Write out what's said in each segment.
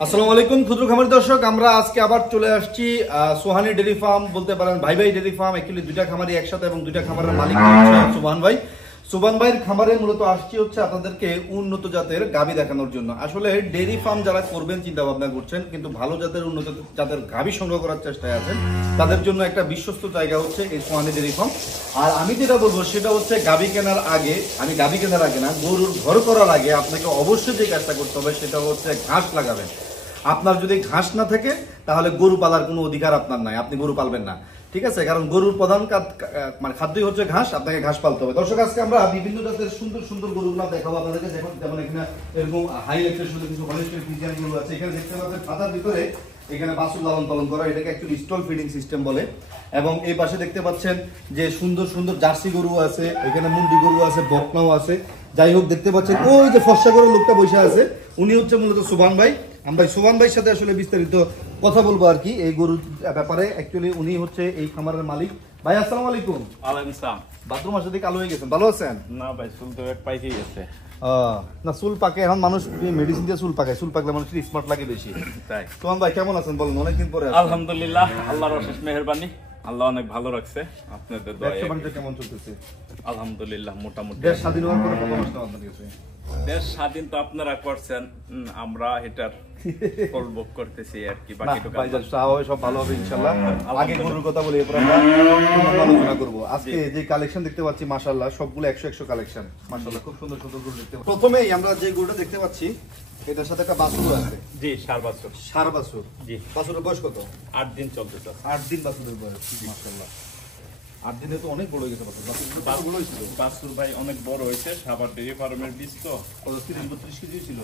আসসালামু আলাইকুম ক্ষুদ্র খামারি দর্শক, আমরা আজকে আবার চলে আসছি সোহানি ডেয়ারি ফার্ম, বলতে পারেন ভাই ভাই ডেয়ারি ফার্ম। অ্যাকচুয়ালি দুইটা খামারি একসাথে এবং দুইটা খামারের মালিক হচ্ছে সুবহান ভাই। সুবহান ভাইয়ের খামারে মূলত আসছি হচ্ছে আপনাদেরকে উন্নত জাতের গাভী দেখানোর জন্য। আসলে ডেয়ারি ফার্ম যারা করবেন চিন্তা ভাবনা করছেন, কিন্তু ভালো জাতের উন্নত জাতের গাভী সংগ্রহ করার চেষ্টায় আছেন, তাদের জন্য একটা বিশ্বস্ত জায়গা হচ্ছে এই সোহানি ডেয়ারি ফার্ম। আর আমি যেটা বলবো সেটা হচ্ছে গাভী কেনার আগে, গাভী কেনার আগে না, গরুর ঘর করার আগে আপনাকে অবশ্যই যে কাজটা করতে হবে সেটা হচ্ছে ঘাস লাগাবেন। আপনার যদি ঘাস না থাকে তাহলে গরু পালার কোনো অধিকার আপনার নাই, আপনি গরু পালবেন না, ঠিক আছে? কারণ গরুর প্রধান খাদ্যই হচ্ছে ঘাস, আপনাকে ঘাস পালতে হবে। দর্শক, আজকে আমরা বিভিন্ন জাতের সুন্দর সুন্দর গরুগুলো দেখাবো আপনাদেরকে। যেমন এখানে এরকম হাই লেভেলের সুন্দর কিছু হলিস্টিয়ান ফ্রিজিয়ান গরু আছে। এখানে দেখতে পাচ্ছেন খাতার ভিতরে এখানে বাছুর লালন পালন করা, এটাকে অ্যাকচুয়ালি স্টল ফিডিং সিস্টেম বলে। এবং এই পাশে দেখতে পাচ্ছেন যে সুন্দর সুন্দর জার্সি গরু আছে, এখানে মুন্ডি গরু আছে, বকনাও আছে। যাই হোক, দেখতে পাচ্ছেন ওই যে ফর্সা করে লোকটা বসে আছে, উনি হচ্ছে মূলত সুবহান ভাই। আমরা সুবহান ভাইয়ের সাথে আসলে বিস্তারিত কথা বলবো আর কি এই গরুর ব্যাপারে। অ্যাকচুয়ালি উনি হচ্ছে এই খামারের মালিক। ভাই আসসালামু আলাইকুম। ওয়ালাইকুম আসসালাম। বাথরুম আসলে দিকে কালো হয়ে গেছেন, ভালো আছেন? না ভাই, চুল তো এক পাইকেই গেছে। না, চুল পাকে এখন মানুষ মেডিসিন দিয়ে চুল পাকে, চুল পাকলে মানুষের স্মার্ট লাগে বেশি। তাই সুবহান ভাই কেমন আছেন বলেন, অনেকদিন পরে। আলহামদুলিল্লাহ, আল্লাহর অশেষ মেহেরবানি, আল্লাহ অনেক ভালো রাখছে। আপনাদের দয়ায় কেমন চলতেছে? আলহামদুলিল্লাহ মোটামুটি। দেশ স্বাধীন হওয়ার পরে কত মাস আপনার কাছে? দেশ স্বাধীন তো আপনারা করছেন, আমরা এটার ফলভোগ করতেছি আর কি। বাকিটুকু সব ভালো হবে ইনশাআল্লাহ। আগে গরুর কথা বলি, এরপর আমরা আলোচনা করব। আজকে যে কালেকশন দেখতে পাচ্ছি মাশাআল্লাহ সবগুলো 100 কালেকশন, মাশাআল্লাহ খুব সুন্দর সুন্দর গরু দেখতে পাচ্ছি। প্রথমেই আমরা যে গরুটা দেখতে পাচ্ছি এটার সাথে একটা বাছুর আছে। জি, ষাঁড় বাছুর। ষাঁড় বাছুর। জি। বাছুরের বয়স কত? 8 দিন চলতেছে। 8 দিন বাছুরের বয়স, মাশাআল্লাহ। 8 দিনে তো অনেক বড় হয়ে গেছে বাছুর ভাই অনেক বড় হয়েছে। সাভার ডেয়ারি ফার্মের বীজ তো 30-32 কেজি ছিল।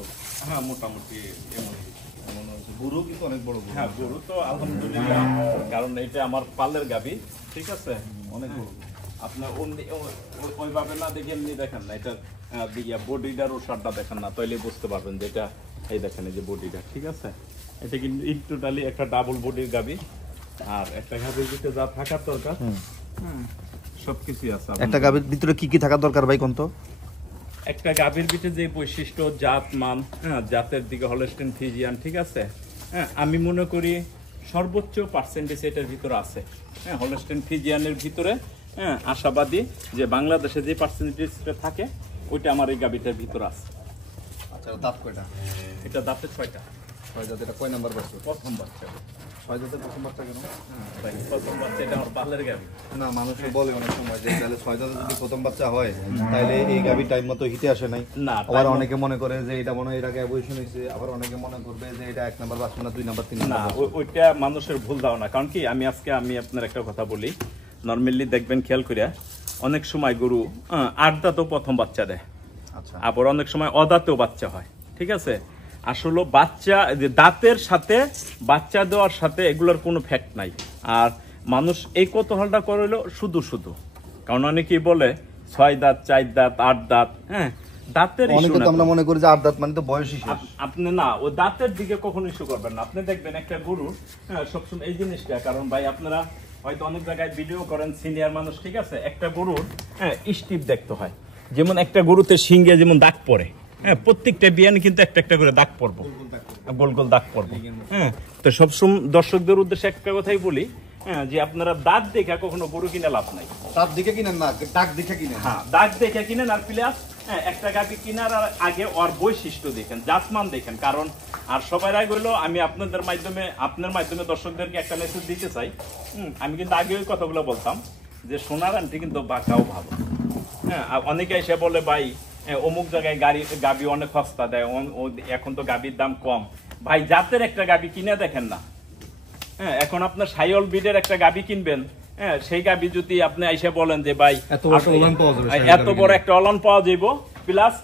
হ্যাঁ, মোটামুটি এমন হয়েছে। গরু কিন্তু অনেক বড়। হ্যাঁ, গরু তো আলহামদুলিল্লাহ, কারণ এটা আমার পালের গাভী, ঠিক আছে? অনেক বড়। আপনার ওইভাবে না দেখে এমনি দেখেন না, এটা বডিটার ওষারটা দেখেন না, তাইলে বুঝতে পারবেন যে এটা, এই দেখেন এই যে বডিটা, ঠিক আছে? এটা কিন্তু টোটালি একটা ডাবল বডির গাভী। আর একটা গাভীর ভিতরে যা থাকার দরকার সবকিছুই আছে। একটা গাভীর ভিতরে কি কি থাকার দরকার ভাই কোন তো? একটা গাভীর ভিতরে যে বৈশিষ্ট্য, জাত মান, জাতের দিকে হলস্টিয়ান ফ্রিজিয়ান, ঠিক আছে? হ্যাঁ, আমি মনে করি সর্বোচ্চ পার্সেন্টেজ এটার ভিতরে আছে। হ্যাঁ, হলস্টিয়ান ফ্রিজিয়ানের ভিতরে আশাবাদী যে বাংলাদেশে যে পার্সেন্টেজটা থাকে ওইটা আমার এই গাভীটার ভিতরে আছে। আচ্ছা, দাঁত কয়টা? এটা দাঁতে 6টা। 6 দাঁত। এটা কয় নাম্বার বাচ্চা? প্রথম বাচ্চা। 6 দাঁতের প্রথম বাচ্চা কেন? তাই প্রথম বাচ্চা, এটা আমার পালের গাভী। না, মানুষে বলে অনেক সময় যে তাহলে 6 দাঁতের যদি প্রথম বাচ্চা হয় তাহলে এই গাভী টাইম মতো হিটে আসে নাই। না, আবার অনেকে মনে করে যে এটা মনে হয় এর আগে অ্যাবর্শন হয়েছে, আবার অনেকে মনে করবে যে এটা 1 নাম্বার বাচ্চা না 2 নাম্বার 3 না, নাম্বার। ওইটা মানুষের ভুল ধারণা। কারণ কি, আমি আপনার একটা কথা বলি, নর্মালি দেখবেন খেয়াল করিয়া, অনেক সময় গরু 8 দাঁতেও প্রথম বাচ্চা দেয়। আচ্ছা। আবার অনেক সময় অদাঁতেও বাচ্চা হয়, ঠিক আছে? আসলে বাচ্চা দাঁতের সাথে বাচ্চা দেওয়ার সাথে এগুলোর কোনো ফ্যাক্ট নাই। আর মানুষ এই কৌতূহলটা করলো শুধু শুধু, কারণ অনেকেই বলে 6 দাঁত, 4 দাঁত, 8 দাঁত। হ্যাঁ, দাঁতের অনেকে তো আমরা মনে করি যে 8 দাঁত মানে তো বয়সই শেষ। আপনি না, ও দাঁতের দিকে কখনো ইস্যু করবেন না। আপনি দেখবেন একটা গরু সবসময় এই জিনিসটা, কারণ ভাই আপনারা হয়তো অনেক জায়গায় ভিডিও করেন, সিনিয়র মানুষ, ঠিক আছে? একটা গরুর স্টিপ দেখতে হয়, যেমন একটা গরুতে শিংয়ে যেমন দাগ পড়ে, হ্যাঁ, প্রত্যেকটা বিয়ানে কিন্তু একটা একটা করে দাগ পড়বো, গোল গোল দাগ পড়বো। হ্যাঁ, তো সবসময় দর্শকদের উদ্দেশ্যে একটা কথাই বলি, হ্যাঁ, যে আপনারা দাগ দেখে কখনো গরু কিনে লাভ নাই। দাঁত দেখে কিনেন না, দাগ দেখে কিনেন। হ্যাঁ, দাগ দেখে কিনেন। আর প্লাস একটা গাভী কেনার আগে ওর বৈশিষ্ট্য দেখেন, জাতমান দেখেন। কারণ আর সবার আগে হলো, আমি আপনার মাধ্যমে দর্শকদেরকে একটা মেসেজ দিতে চাই। আমি কিন্তু আগে ওই কথাগুলো বলতাম যে সোনার আন্টি কিন্তু বাঁকাও ভালো। হ্যাঁ, অনেকে এসে বলে ভাই অমুক জায়গায় গাভী অনেক সস্তা দেয়, এখন তো গাভীর দাম কম। ভাই, জাতের একটা গাভী কিনে দেখেন না। হ্যাঁ, এখন আপনার সাইওয়াল ব্রিডের একটা গাভী কিনবেন, হ্যাঁ, সেই গাভী যদি আপনি এসে বলেন যে ভাই এত বড় একটা অলন পাওয়া যাইব, প্লাস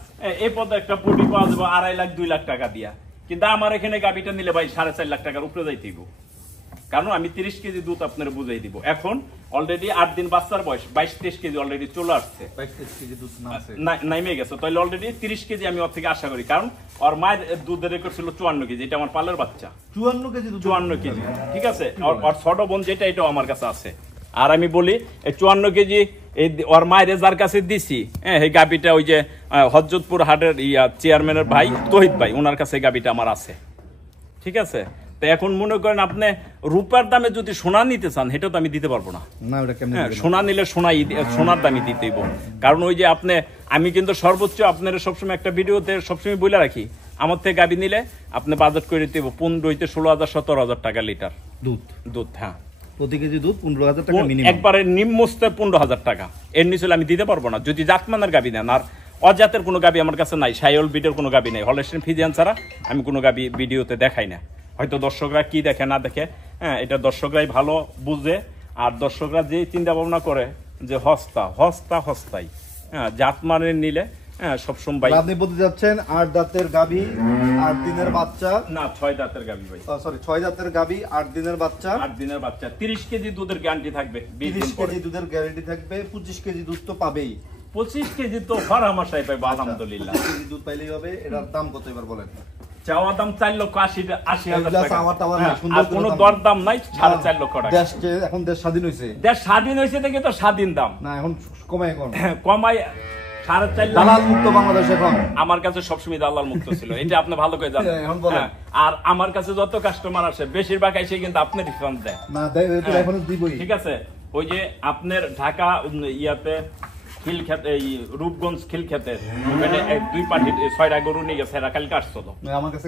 এই পদে একটা বডি পাওয়া যাবো 2.5 লাখ 2 লাখ টাকা দিয়া, কিন্তু আমার এখানে গাভীটা নিলে ভাই 4.5 লাখ টাকার উপরে যাইতেইব। কারণ আমি 30 কেজি দুধ আপনার বুঝাই দিব। এখন অলরেডি 8 দিন বাচ্চার বয়স, 22-23 কেজি অলরেডি চলে আসছে, 22-23 কেজি দুধ নামে গেছে। তাহলে অলরেডি 30 কেজি আমি ওর থেকে আশা করি। কারণ ওর মায়ের দুধের রেকর্ড ছিল 54 কেজি, এটা আমার পালের বাচ্চা। 54 কেজি, ঠিক আছে? ওর ছোট বোন যেটা, এটাও আমার কাছে আছে। আর আমি বলি এই 54 কেজি এই ওর মায়ের যার কাছে দিছি, হ্যাঁ, এই গাভীটা ওই যে হযরতপুর হাটের চেয়ারম্যানের ভাই তহিদ ভাই, ওনার কাছে গাভীটা আমার আছে। ঠিক আছে? তো এখন মনে করেন আপনি রূপার দামে যদি সোনা নিতে চান, সেটা তো আমি দিতে পারবো না। না ওটা কেমনে হ্যাঁ, সোনা নিলে সোনার দামই দিতে হইব। কারণ ওই যে আমি কিন্তু সর্বোচ্চ আপনার সবসময় একটা ভিডিওতে সবসময় বলে রাখি, আমার থেকে গাবি নিলে আপনি বাজেট করে দিতে 15 হইতে 16,000 17,000 টাকা লিটার দুধ। হ্যাঁ, প্রতি কেজি দুধ 15,000 টাকা মিনিমাম, একবারে নিম্নস্তে 15,000 টাকা। এর নিচে আমি দিতে পারবো না যদি জাতমানের গাবি নেন। আর অজাতের কোনো গাবি আমার কাছে নাই, সাইওল বিটের কোনো গাবি নাই, হলস্টাইন ফ্রিজিয়ান ছাড়া আমি কোনো গাবি ভিডিওতে দেখাই না। হয়তো দর্শকরা কি দেখে না দেখে, হ্যাঁ, এটা দর্শকরাই ভালো বুঝে। আর দর্শকরা যে চিন্তা ভাবনা করে যে হস্তাই, হ্যাঁ, জাতমানের নিলে, হ্যাঁ, সবসময়। আপনি বলতে যাচ্ছেন 8 দাঁতের গাবি 8 দিনের বাচ্চা, না 6 দাঁতের গাবি ভাই, সরি 6 দাঁতের গাবি 8 দিনের বাচ্চা, 8 দিনের বাচ্চা, 30 কেজি দুধের গ্যারান্টি থাকবে, 30 কেজি দুধের গ্যারান্টি থাকবে, 25 কেজি দুধ তো পাবেই, 25 কেজি তো ফারামাশাই পাইবো আলহামদুলিল্লাহ। 25 কেজি দুধ পাইলেই হবে। এটার দাম কত এবার বলেন? চাওয়া দাম 4,80,000 টাকা, সুন্দর কোনো দর দাম নাই, 4.5 লক্ষ টাকা। এখন দেশ স্বাধীন হয়েছে, দেশ স্বাধীন হয়েছে দেখে তো স্বাধীন দাম না, এখন কমায় কমাই 4.5 দালাল মুক্ত বাংলাদেশ এখন। আমার কাছে সবসময় দালাল মুক্ত ছিল, এটা আপনি ভালো করে জানেন। এখন বলেন। আর আমার কাছে যত কাস্টমার আসে বেশিরভাগ এসে কিন্তু আপনি রিফান্ড দেয় না, এখন দিবই। ঠিক আছে? ওই যে আপনার ঢাকা ইয়াতে খিলক্ষেত, এই রূপগঞ্জ খিলক্ষেতের ওখানে 2 পার্টি 6টা গরু নিয়ে গেছে, এরা কালকে আসছিল। আমার কাছে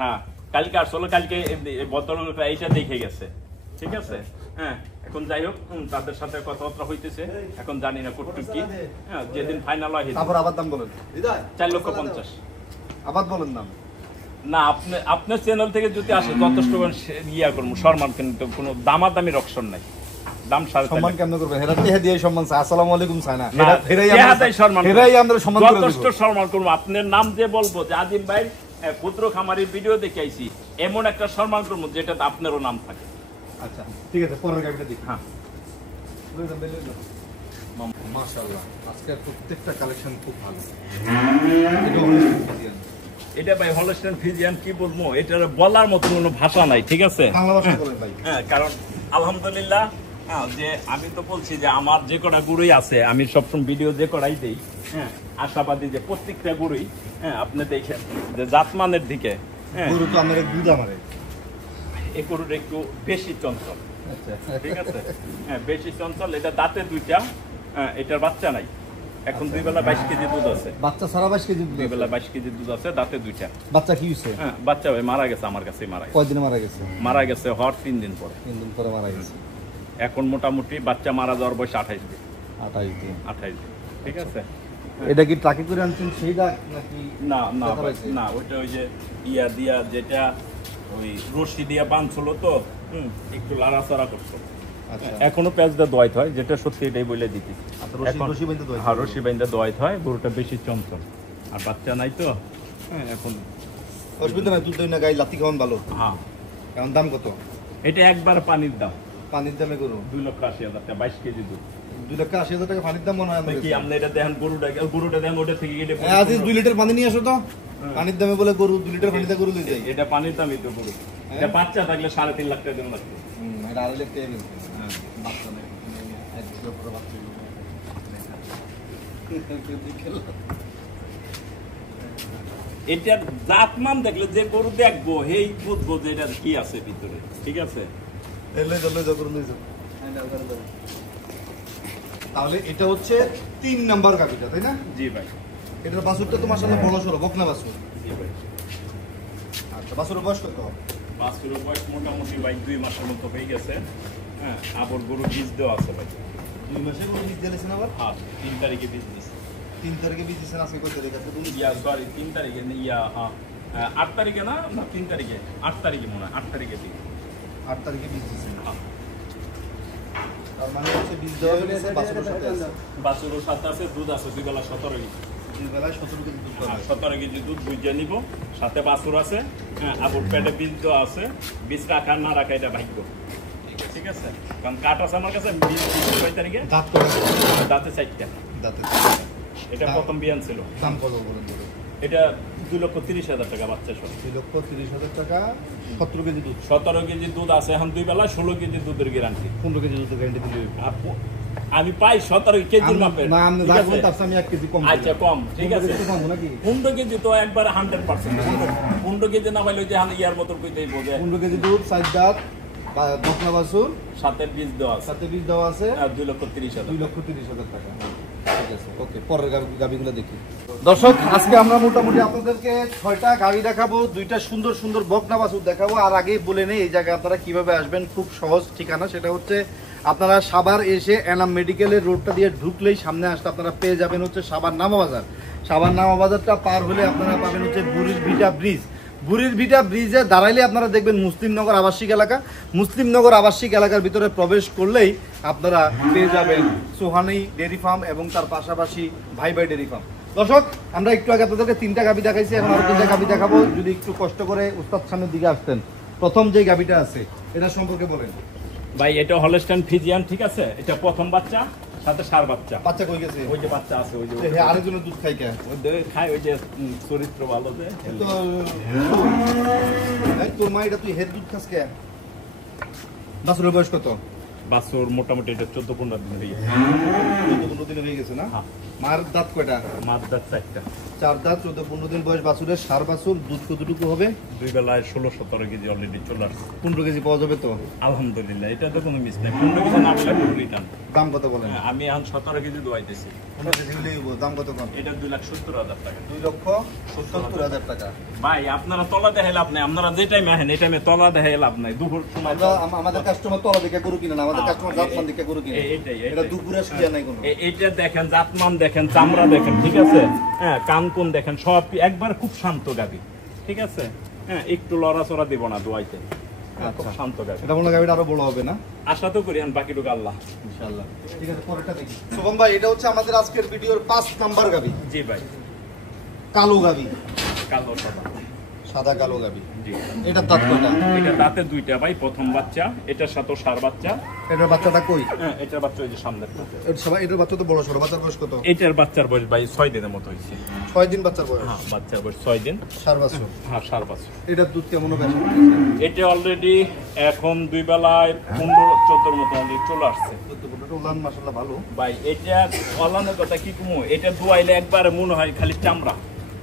হ্যাঁ, কালকে আসছিল, কালকে বদলটা এইটা দেখে গেছে। ঠিক আছে? হ্যাঁ, এখন যাই হোক, তাদের সাথে কথাবার্তা হইতেছে, এখন জানি না কতটুকু কি। হ্যাঁ, যেদিন ফাইনাল হয় তারপর আবার দাম বলেন। 4,50,000 আবার বলেন দাম। না, আপনার চ্যানেল থেকে যদি আসে যথেষ্ট ইয়া করবো, সম্মান, কিন্তু কোনো দামাদামির অপশন নাই। দাম সম্মান কেমন করবেন? হেরা তেহে দিয়ে সম্মান চাই, আসসালামু আলাইকুম চাই না, যথেষ্ট সম্মান করবো। আপনার নাম যে বলবো যে আজিম ভাই ক্ষুদ্র খামারের ভিডিও দেখে আইছি, এমন একটা সম্মান করবো যেটা আপনারও নাম থাকে। আচ্ছা ঠিক আছে, পরের গাড়িটা দেখি। হ্যাঁ, মাশাআল্লাহ, আজকের প্রত্যেকটা কালেকশন খুব ভালো। এটা ভাই হলস্টাইন ফ্রিজিয়ান, কি বলবো, এটার বলার মতো কোনো ভাষা নাই। ঠিক আছে? বাংলা ভাষা বলেন ভাই। হ্যাঁ, কারণ আলহামদুলিল্লাহ, যে আমি তো বলছি যে আমার যে কটা গরুই আছে, আমি সবসময় ভিডিও যে কটাই দেই, হ্যাঁ, আশাবাদী যে প্রত্যেকটা গরুই, হ্যাঁ, আপনি দেখেন যে জাতমানের দিকে, হ্যাঁ, গরু তো আমাদের দুধ আমারে, এই গরুটা একটু বেশি চঞ্চল। ঠিক আছে? হ্যাঁ, বেশি চঞ্চল। এটা দাঁতে 2টা, হ্যাঁ, এটার বাচ্চা নাই। এখন 2 বেলা 22 কেজি দুধ আছে, বাচ্চা সারা 22 কেজি দুধ, 2 বেলা 22 কেজি দুধ আছে, দাঁতে 2টা। বাচ্চা কি হইছে? হ্যাঁ, বাচ্চা ভাই মারা গেছে, আমার কাছেই মারা গেছে। কয়দিনে মারা গেছে? মারা গেছে হওয়ার 3 দিন পরে। 3 দিন পরে মারা গেছে। এখন মোটামুটি বাচ্চা মারা যাওয়ার বয়স 28 দিন। 28 দিন। 28 দিন। ঠিক আছে? এটা কি ট্রাকে করে আনছেন সেইটা নাকি? না না না, ওইটা ওই যে ইয়া দিয়া, যেটা ওই রশি দিয়া বাঁধছিল তো, একটু লাড়াচাড়া করছিল। আচ্ছা, এখনো পেঁয়াজ দিয়ে দোয়াইত হয়, যেটা সত্যি এটাই বলে দিতি। রশি বাইন্ধে দোয়াইতে হয়? হ্যাঁ, রশি বাইন্ধে দোয়াইত হয়। গরুটা বেশি চঞ্চল, আর বাচ্চা নাই তো। হ্যাঁ, এখন অসুবিধা নাই, দুধ দই না গাই লাতি খাওয়ান ভালো। হ্যাঁ, এখন দাম কত? এটা একবার পানির দাম, পানির দামে গরু 2,80,000 টাকা, 22 কেজি দুধ। 2,80,000 টাকা পানির দাম মনে হয় কি আপনি এটা দেখেন, গরুটা দেখেন, ওটা থেকে কেটে আজিজ 2 লিটার পানি নিয়ে আসো তো। পানির দামে বলে গরু 2 লিটার পানিতে গরু লই যায়। এটা পানির দামই তো গরু। এটা বাচ্চা থাকলে 3.5 লাখ টাকা দেন লাগতো। এটা 2.5 লাখ টাকা বেশি। হ্যাঁ, বাচ্চা নেই, এক বছর পরে বাচ্চা এটার জাতমান দেখলে যে গরু দেখবো সেই বুঝবো যে এটা কি আছে ভিতরে। ঠিক আছে? তাহলে এটা হচ্ছে 3 নাম্বার গাবিটা, তাই না? জি ভাই। এটার বাছুরটা তো মাশাআল্লাহ বড় সরো, বকনা বাছুর। জি ভাই। আচ্ছা, বাছুরের বয়স কত? বাছুরের বয়স মোটামুটি ভাই 2 মাসের মতো হয়ে গেছে। হ্যাঁ, আবার গরু বীজ দেওয়া আছে ভাই। 2 মাসে গরু বীজ দিয়েছেন আবার? হ্যাঁ, 3 তারিখে বীজ দিয়েছে। 3 তারিখে বীজ দিয়েছেন, আজকে কত তারিখ আছে? ইয়া সরি 3 তারিখে ইয়া, হ্যাঁ 8 তারিখে না, 3 তারিখে, 8 তারিখে মনে হয়, 8 তারিখে দিই। 8 তারিখে বীজ দিয়েছেন। হ্যাঁ, তার মানে হচ্ছে বীজ দেওয়া হয়ে গেছে, বাছুরের সাথে আছে। বাছুরের সাথে আছে, দুধ আছে 2 বেলা 17 কেজি। 2 বেলায় 17 কেজি দুধ পাবে। 17 কেজি দুধ বুঝে নিব, সাথে বাছুর আছে। হ্যাঁ, আবার পেটে বীজ দেওয়া আছে, বীজ রাখা না রাখা এটা ভাগ্য। ঠিক আছে? কারণ কাঠ আছে আমার কাছে, বীজ 6 তারিখে। দাঁত কত? দাঁতে 4টা। দাঁতে। এটা প্রথম বিয়ান ছিল। দাম কত বলেন? এটা 2,30,000 টাকা বাচ্চা সহ। 2,30,000 টাকা, 17 কেজি দুধ। 17 কেজি দুধ আছে এখন 2 বেলা, 16 কেজি দুধের গ্যারান্টি। 15 কেজি দুধের গ্যারান্টি দিলে আর আমি পাই 17 কেজির মাপের। না আমি ঠিক যা আছে? বলতে আমি 1 কেজি কম আচ্ছা কম, ঠিক আছে। 15 নাকি 15 কেজি তো একবার 100%। 15 কেজি না পাইলে যে ইয়ার মতো কইতেই বোঝে। 15 কেজি দুধ 4 দাঁত বকনা বাছুর সাথে বীজ দেওয়া আছে। সাথে বীজ দেওয়া আছে 2,30,000। 2,30,000 টাকা। ঠিক আছে, ওকে, পরের গাবিগুলো দেখি। দর্শক, আজকে আমরা মোটামুটি আপনাদেরকে 6টা গাবি দেখাবো, 2টা সুন্দর সুন্দর বকনা বাছুর দেখাবো। আর আগেই বলে নেই এই জায়গায় আপনারা কিভাবে আসবেন, খুব সহজ ঠিকানা। সেটা হচ্ছে আপনারা সাভার এসে এনাম মেডিকেলের রোডটা দিয়ে ঢুকলেই সামনে আসতে আপনারা পেয়ে যাবেন হচ্ছে সাভার নামা বাজার। সাভার নামা বাজারটা পার হলে আপনারা পাবেন হচ্ছে বুড়ির ভিটা ব্রিজ। বুড়ির ভিটা ব্রিজে দাঁড়াইলে আপনারা দেখবেন মুসলিমনগর আবাসিক এলাকা। মুসলিমনগর আবাসিক এলাকার ভিতরে প্রবেশ করলেই আপনারা পেয়ে যাবেন সোহানি ডেয়ারি ফার্ম এবং তার পাশাপাশি ভাই ভাই ডেয়ারি ফার্ম। দর্শক, আমরা একটু আগে আপনাদেরকে 3টা গাবি দেখাইছি, এখন আরো 3টা গাবি দেখাবো। যদি একটু কষ্ট করে উস্তাদ সামনের দিকে আসতেন। প্রথম যে গাবিটা আছে এটা সম্পর্কে বলেন ভাই। এটা হলস্টাইন ফ্রিজিয়ান, ঠিক আছে। এটা প্রথম বাচ্চা, সাথে সার বাচ্চা। বাচ্চা কই গেছে? ওই যে বাচ্চা আছে, ওই যে হ্যাঁ, আরেকজনের দুধ খাই কে? ওই যে খায়, ওই যে চরিত্র ভালো যে। তো তোর মা এটা তুই হেড দুধ খাস কে? বাছুরের বয়স কত? বাছুর মোটামুটি এটা 14-15 দিন হয়ে গেছে। 14-15 দিন হয়ে গেছে না? হ্যাঁ। মার দাঁত কয়টা? মাছ দাঁত 4টা। 4 দাঁত, 14-15 দিন বয়স বাছুরের। সার বাছুর, দুধ কতটুকু হবে? দুই বেলায় 16-17 কেজি অলরেডি চলে আসছে। 15 কেজি পাওয়া যাবে তো? আলহামদুলিল্লাহ, এটা তো কোনো মিস নাই। 15 কেজি না পেলে পুরো রিটার্ন। দাম কত বলেন? আমি এখন 17 কেজি দোয়াইতেছি। 15 কেজি হলেই হবো। দাম কত কম? এটা 2,70,000 টাকা। 2,70,000 টাকা। ভাই আপনারা তলা দেখে লাভ নাই। আপনারা যে টাইমে আহেন এই টাইমে তলা দেখে লাভ নাই। দুপুর সময় আমাদের কাস্টমার তলা দেখে গরু কিনে না, আমাদের কাস্টমার জাতমান দেখে গরু কিনে। এইটাই এটা দুপুরে সুবিধা নাই কোনো। এইটা দেখেন, জাতমান দেখেন, চামড়া দেখেন, ঠিক আছে। হ্যাঁ, কান কোন দেখেন, সব একবার খুব শান্ত গাবি, ঠিক আছে। হ্যাঁ, একটু লড়াচড়া দিব না দোয়াইতে। খুব শান্ত গাবি। এটা মনে হয় গাবিটা আরো বড় হবে না? আশা তো করি, বাকিটুকু আল্লাহ। ইনশাআল্লাহ। ঠিক আছে, পরেরটা দেখি। শুভম ভাই, এটা হচ্ছে আমাদের আজকের ভিডিওর 5 নাম্বার গাবি। জি ভাই। কালো গাবি, কালো সাদা। সাদা কালো গাবি। জি। এটা দাঁত কয়টা? এটা দাঁতে 2টা ভাই, প্রথম বাচ্চা। এটার সাথে সার বাচ্চা। এটার বাচ্চাটা কই? হ্যাঁ, এটার বাচ্চা ওই যে সামনেরটা। এটার বাচ্চা তো বড় সরো। বাচ্চার বয়স কত? এটার বাচ্চার বয়স ভাই 6 দিনের মতো হয়েছে। 6 দিন বাচ্চার বয়স? হ্যাঁ, বাচ্চার বয়স 6 দিন। সার বাছুর? হ্যাঁ, সার বাচ্চা। এটার দুধ কেমন হবে? এটা অলরেডি এখন 2 বেলায় 15-14 মতো অলরেডি চলে আসছে। উলান মাশাআল্লাহ ভালো ভাই এটা অলানের কথা কি কমু, এটা দুয়াইলে একবারে মনে হয় খালি চামড়া।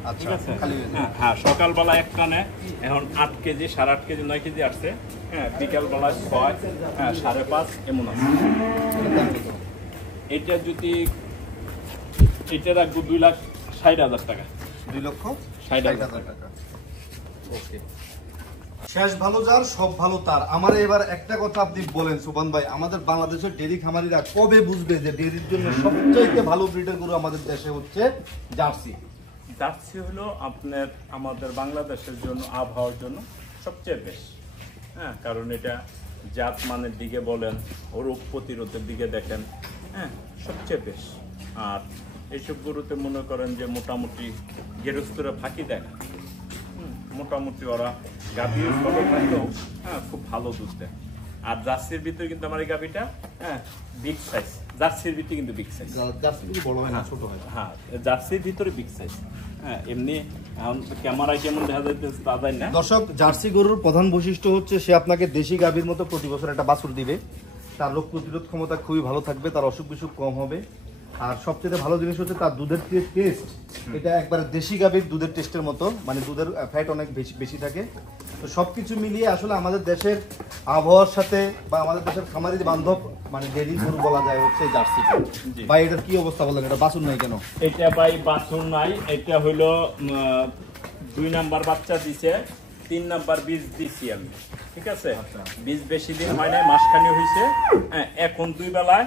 আচ্ছা, ঠিক আছে। খালি হ্যাঁ, সকালবেলা এক টানে এখন 8 কেজি, 8.5 কেজি, 9 কেজি আসছে। হ্যাঁ, বিকালবেলা 6, হ্যাঁ 5.5 এমন আছে। এটা যদি এটা রাখবো 2,60,000 টাকা। 2,60,000 টাকা। ওকে, শেষ ভালো যার সব ভালো তার। আমার এবার একটা কথা আপনি বলেন সুবহান ভাই, আমাদের বাংলাদেশের ডেইরি খামারিরা কবে বুঝবে যে ডেইরির জন্য সবচেয়ে ভালো ব্রিডের গরু আমাদের দেশে হচ্ছে জার্সি? জার্সি হলো আপনার আমাদের বাংলাদেশের জন্য, আবহাওয়ার জন্য সবচেয়ে বেস্ট। হ্যাঁ, কারণ এটা জাত মানের দিকে বলেন, রোগ প্রতিরোধের দিকে দেখেন, হ্যাঁ সবচেয়ে বেস্ট। আর এইসব গরুতে মনে করেন যে মোটামুটি গেরস্থরা ফাঁকি দেয় না। মোটামুটি ওরা গাভীর ফলো থাকলেও হ্যাঁ খুব ভালো দুধ দেয়। আর জার্সির ভিতরে কিন্তু আমার এই গাভীটা হ্যাঁ বিগ সাইজ। জার্সির ভিতরে কিন্তু বিগ সাইজ। জার্সি কি বড় হয় না ছোট হয়? হ্যাঁ, জার্সির ভিতরে বিগ সাইজ। হ্যাঁ, এমনি ক্যামেরায় কেমন দেখা যাইতেছে তা জানি না। দর্শক, জার্সি গরুর প্রধান বৈশিষ্ট্য হচ্ছে সে আপনাকে দেশি গাভীর মতো প্রতি বছর একটা বাছুর দিবে। তার রোগ প্রতিরোধ ক্ষমতা খুবই ভালো থাকবে, তার অসুখ বিসুখ কম হবে। আর সবচেয়ে ভালো জিনিস হচ্ছে তার দুধের টেস্ট, এটা একবারে দেশি গাভীর দুধের টেস্টের মতো, মানে দুধের ফ্যাট অনেক বেশি থাকে। তো সবকিছু মিলিয়ে আসলে আমাদের দেশের আবহাওয়ার সাথে বা আমাদের দেশের খামারি বান্ধব মানে ডেইরি গরু বলা যায় হচ্ছে জার্সি। ভাই এটার কি অবস্থা বলেন? এটা বাছুর নাই কেন? এটা ভাই বাছুর নাই, এটা হইলো 2 নাম্বার বাচ্চা দিছে, 3 নাম্বার বীজ দিছি আমি, ঠিক আছে। বীজ বেশি দিন হয় নাই, মাসখানি হয়েছে। হ্যাঁ, এখন 2 বেলায়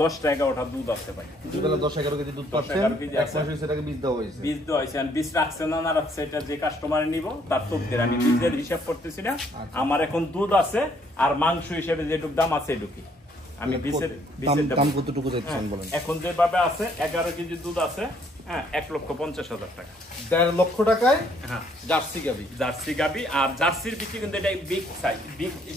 10-11টা দুধ আছে ভাই। 2 বেলা 10-11 কেজি দুধ পাচ্ছে। 10-11 কেজি এক মাস হয়েছে এটাকে বীজ দেওয়া হয়েছে। বীজ দেওয়া হয়েছে, আর বীজ রাখছে না না রাখছে এটা যে কাস্টমার নিব তার তকদির। আমি বীজের হিসাব করতেছি না। আমার এখন দুধ আছে আর মাংস হিসেবে যেটুকু দাম আছে এটুকুই। আমি বীজের দাম কতটুকু যাচ্ছেন বলেন? এখন যেভাবে আছে 11 কেজি দুধ আছে, হ্যাঁ 1,50,000 টাকা। 1.5 লক্ষ টাকায় হ্যাঁ, জার্সি গাভী। জার্সি গাবি। আর জার্সির ভিতরে কিন্তু এটা বিগ সাইজ,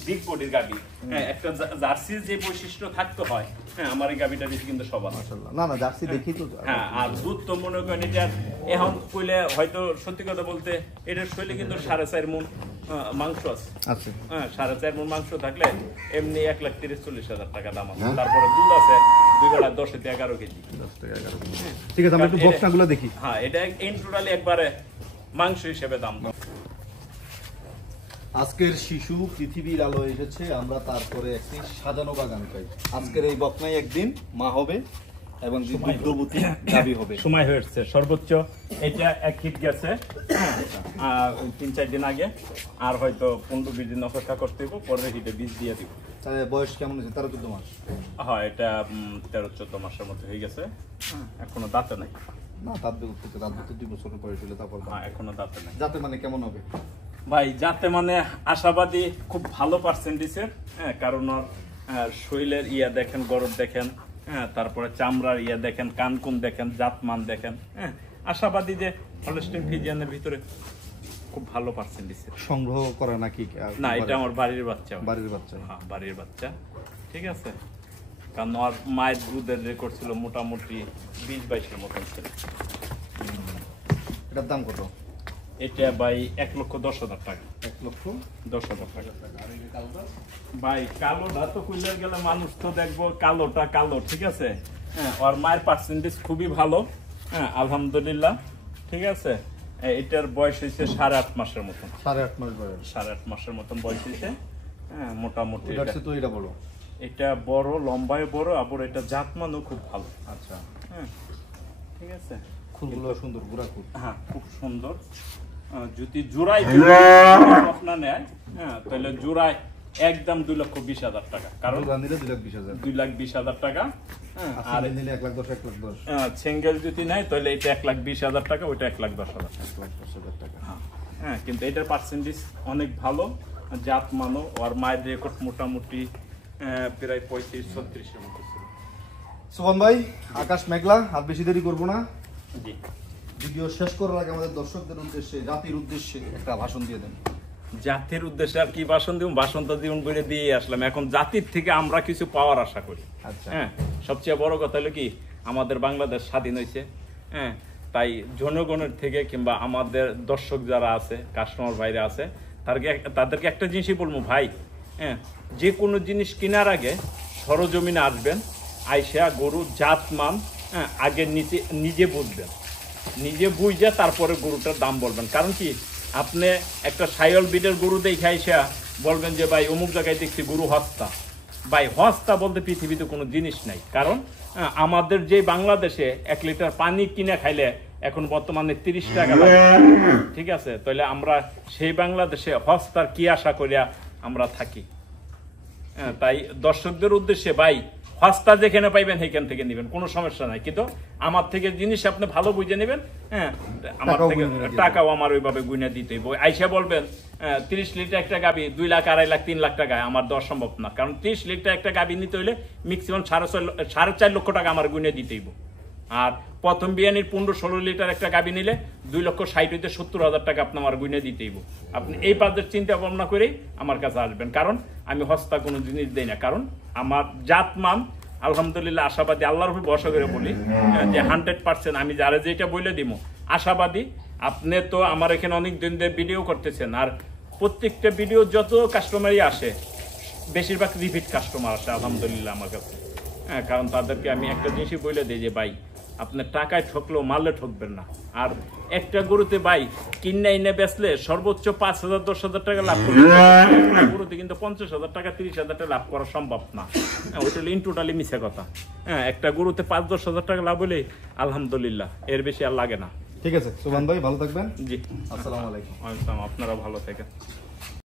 বিগ বডির গাবি। হ্যাঁ, একটা জার্সির যে বৈশিষ্ট্য থাকতে হয়, হ্যাঁ আমার এই গাবিটার ভিতরে কিন্তু সব আছে। মাশাআল্লাহ। না জার্সি দেখি তো। হ্যাঁ, আর দুধ তো মনে করেন এটা এখন কইলে হয়তো সত্যি কথা বলতে এটার শৈলী কিন্তু 4.5 মণ মাংস আছে আচ্ছা, 4.5 মণ মাংস থাকলে এমনি 1,30,40,000 টাকা দাম আছে। তারপরে দুধ আছে 2 বেলা 10 থেকে 11 কেজি। 10 থেকে 11 কেজি। ঠিক আছে, আমরা একটু বক্সনাগুলো দেখি। হ্যাঁ, এটা ইন টোটালি একবারে মাংস হিসেবে দাম। আজকের শিশু পৃথিবীর আলো এসেছে, আমরা তারপরে একটি সাজানো বাগান পাই। আজকের এই বকনাই একদিন মা হবে এবং দুগ্ধবতী গাভী হবে। সময় হয়েছে সর্বোচ্চ এটা 1 হিট গেছে 3-4 দিন আগে, আর হয়তো 15-20 দিন অপেক্ষা করতে হবে, পরে হিটে বীজ দিয়ে দিব। তাহলে বয়স কেমন আছে? 13-14 মাস। হ্যাঁ, এটা 13-14 মাসের মতো হয়ে গেছে, এখনো দাঁতে নাই। না, দাঁত বেরোচ্ছে, দাঁত বেরোতে 2 বছর বয়স হলে তারপর। হ্যাঁ, এখনো দাঁতে নাই। যাতে মানে কেমন হবে ভাই? যাতে মানে আশাবাদী, খুব ভালো পার্সেন্টেজের। হ্যাঁ, কারণ ওর শরীরের ইয়া দেখেন, গরদ দেখেন, হ্যাঁ, তারপরে চামড়ার ইয়া দেখেন, কানকুন দেখেন, জাতমান দেখেন। হ্যাঁ, আশাবাদী যে হলস্টাইন ফ্রিজিয়ানের ভিতরে খুব ভালো পার্সেন্টেজের। সংগ্রহ করা নাকি? না, এটা আমার বাড়ির বাচ্চা। বাড়ির বাচ্চা? হ্যাঁ, বাড়ির বাচ্চা। ঠিক আছে, কারণ ওর মায়ের দুধের রেকর্ড ছিল মোটামুটি 20-22-এর মতন ছিল। এটার দাম কত? এটা ভাই 1,10,000 টাকা। 1,10,000 টাকা। ভাই কালোটা তো কইলে গেলে মানুষ তো দেখবো কালোটা কালো, ঠিক আছে। হ্যাঁ, ওর মায়ের পার্সেন্টেজ খুবই ভালো। হ্যাঁ, আলহামদুলিল্লাহ। ঠিক আছে, এটার বয়স হয়েছে 8.5 মাসের মতন। 8.5 মাস বয়স? 8.5 মাসের মতন বয়স হয়েছে। হ্যাঁ, মোটামুটি এটা বড়, লম্বায় বড়, আবার এটা জাতমানও খুব ভালো। আচ্ছা, হ্যাঁ, ঠিক আছে। খুবগুলো সুন্দর, গুড়া খুব। হ্যাঁ, খুব সুন্দর। যদি জোড়ায় আপনার নেয়, হ্যাঁ, তাহলে জোড়ায় একদম 2,20,000 টাকা। কারণ 2,20,000 টাকা। আর নিলে 1,10,000 সিঙ্গেল যদি নেয় তাহলে এটা 1,20,000 টাকা, ওইটা 1,10,000 টাকা। হ্যাঁ, কিন্তু এটার পার্সেন্টেজ অনেক ভালো, জাত মানো। আর মায়ের রেকর্ড মোটামুটি প্রায় 35-36-এর মতো ছিল। সুমন ভাই, আকাশ মেঘলা, আর বেশি দেরি করবো না। জি, ভিডিও শেষ করার আগে আমাদের দর্শকদের উদ্দেশ্যে, জাতির উদ্দেশ্যে একটা ভাষণ দিয়ে দেন। জাতির উদ্দেশ্যে আর কি ভাষণ দিব? ভাষণ তো জীবন করে দিয়ে আসলাম। এখন জাতির থেকে আমরা কিছু পাওয়ার আশা করি। আচ্ছা, হ্যাঁ, সবচেয়ে বড় কথা হলো কি, আমাদের বাংলাদেশ স্বাধীন হয়েছে। হ্যাঁ, তাই জনগণের থেকে কিংবা আমাদের দর্শক যারা আছে, কাস্টমার ভাইরা আছে, তাদেরকে একটা জিনিসই বলবো ভাই, হ্যাঁ, যে কোনো জিনিস কেনার আগে সরজমিনে আসবেন, আইসা গরু জাতমান, হ্যাঁ, আগে নিজে বুঝবেন, নিজে বুঝে তারপরে গরুটার দাম বলবেন। কারণ কি, আপনি একটা সাইল বিডের গরু দেখে আইসা বলবেন যে ভাই অমুক জায়গায় দেখছি গরু হস্তা। ভাই হস্তা বলতে পৃথিবীতে কোনো জিনিস নাই। কারণ আমাদের যে বাংলাদেশে 1 লিটার পানি কিনে খাইলে এখন বর্তমানে 30 টাকা লাগে, ঠিক আছে। তাহলে আমরা সেই বাংলাদেশে হস্তার কি আশা করিয়া আমরা থাকি। তাই দর্শকদের উদ্দেশ্যে ভাই, হস্তা যেখানে পাইবেন সেখান থেকে নেবেন, কোনো সমস্যা নাই। কিন্তু আমার থেকে জিনিস আপনি ভালো বুঝে নেবেন। হ্যাঁ, আমার থেকে টাকাও আমার ওইভাবে গুনে দিতে হইব। আইসা বলবেন 30 লিটার একটা গাবি 2 লাখ, 2.5 লাখ, 3 লাখ টাকা আমার দেওয়া সম্ভব না। কারণ 30 লিটার একটা গাবি নিতে হইলে ম্যাক্সিমাম 4.5 লক্ষ টাকা আমার গুনে দিতে হইব। আর প্রথম বিয়ানির 15-16 লিটার একটা গাবি নিলে 2,60,000-70,000 টাকা আপনার আমার গুনে দিতে হইব। আপনি এই পাদের চিন্তা ভাবনা করেই আমার কাছে আসবেন। কারণ আমি হস্তা কোনো জিনিস দেই না। কারণ আমার জাতমান আলহামদুলিল্লাহ আশাবাদী, আল্লাহর উপর ভরসা করে বলি যে 100% আমি যারা যেটা বলে দিব আশাবাদী। আপনি তো আমার এখানে অনেক দিন ধরে ভিডিও করতেছেন, আর প্রত্যেকটা ভিডিও যত কাস্টমারই আসে বেশিরভাগ রিপিট কাস্টমার আসে আলহামদুলিল্লাহ আমার কাছে। হ্যাঁ, কারণ তাদেরকে আমি একটা জিনিসই বলে দিই যে ভাই, আপনার টাকায় ঠকলেও মালে ঠকবেন না। আর একটা গরুতে ভাই কিনে এনে বেচলে সর্বোচ্চ 5,000-10,000 টাকা লাভ করবে। গরুতে কিন্তু 50,000 টাকা 30,000 টাকা লাভ করা সম্ভব না। ওইটা ইন টোটালি মিছে কথা। হ্যাঁ, একটা গরুতে 5-10,000 টাকা লাভ হলে আলহামদুলিল্লাহ, এর বেশি আর লাগে না। ঠিক আছে সুমন ভাই, ভালো থাকবেন। জি, আসসালামু আলাইকুম। আপনারা ভালো থাকেন।